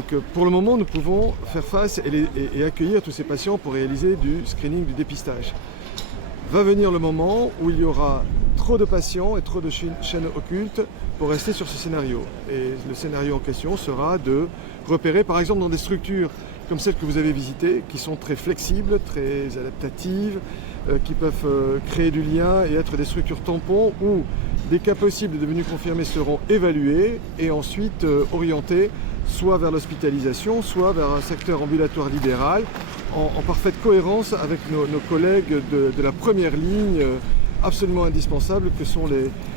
Donc, pour le moment, nous pouvons faire face et accueillir tous ces patients pour réaliser du screening, du dépistage. Va venir le moment où il y aura trop de patients et trop de chaînes occultes pour rester sur ce scénario. Et le scénario en question sera de repérer, par exemple, dans des structures comme celles que vous avez visitées, qui sont très flexibles, très adaptatives, qui peuvent créer du lien et être des structures tampons où des cas possibles devenus confirmés seront évalués et ensuite orientés soit vers l'hospitalisation, soit vers un secteur ambulatoire libéral, en parfaite cohérence avec nos collègues de la première ligne absolument indispensables que sont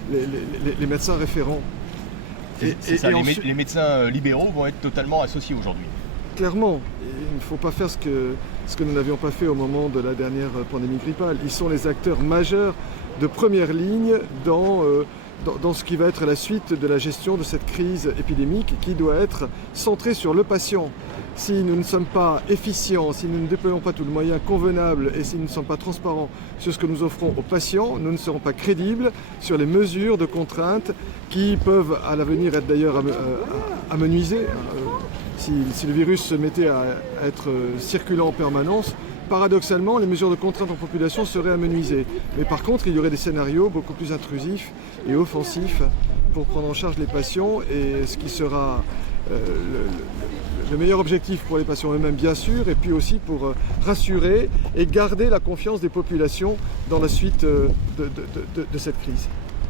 les médecins référents. Les médecins libéraux vont être totalement associés aujourd'hui. Clairement, il ne faut pas faire ce que nous n'avions pas fait au moment de la dernière pandémie grippale. Ils sont les acteurs majeurs de première ligne dans ce qui va être la suite de la gestion de cette crise épidémique qui doit être centrée sur le patient. Si nous ne sommes pas efficients, si nous ne déployons pas tous les moyens convenables et si nous ne sommes pas transparents sur ce que nous offrons aux patients, nous ne serons pas crédibles sur les mesures de contrainte qui peuvent à l'avenir être d'ailleurs amenuisées. Si le virus se mettait à être circulant en permanence, paradoxalement, les mesures de contrainte en population seraient amenuisées. Mais par contre, il y aurait des scénarios beaucoup plus intrusifs et offensifs pour prendre en charge les patients et ce qui sera le meilleur objectif pour les patients eux-mêmes, bien sûr, et puis aussi pour rassurer et garder la confiance des populations dans la suite de cette crise.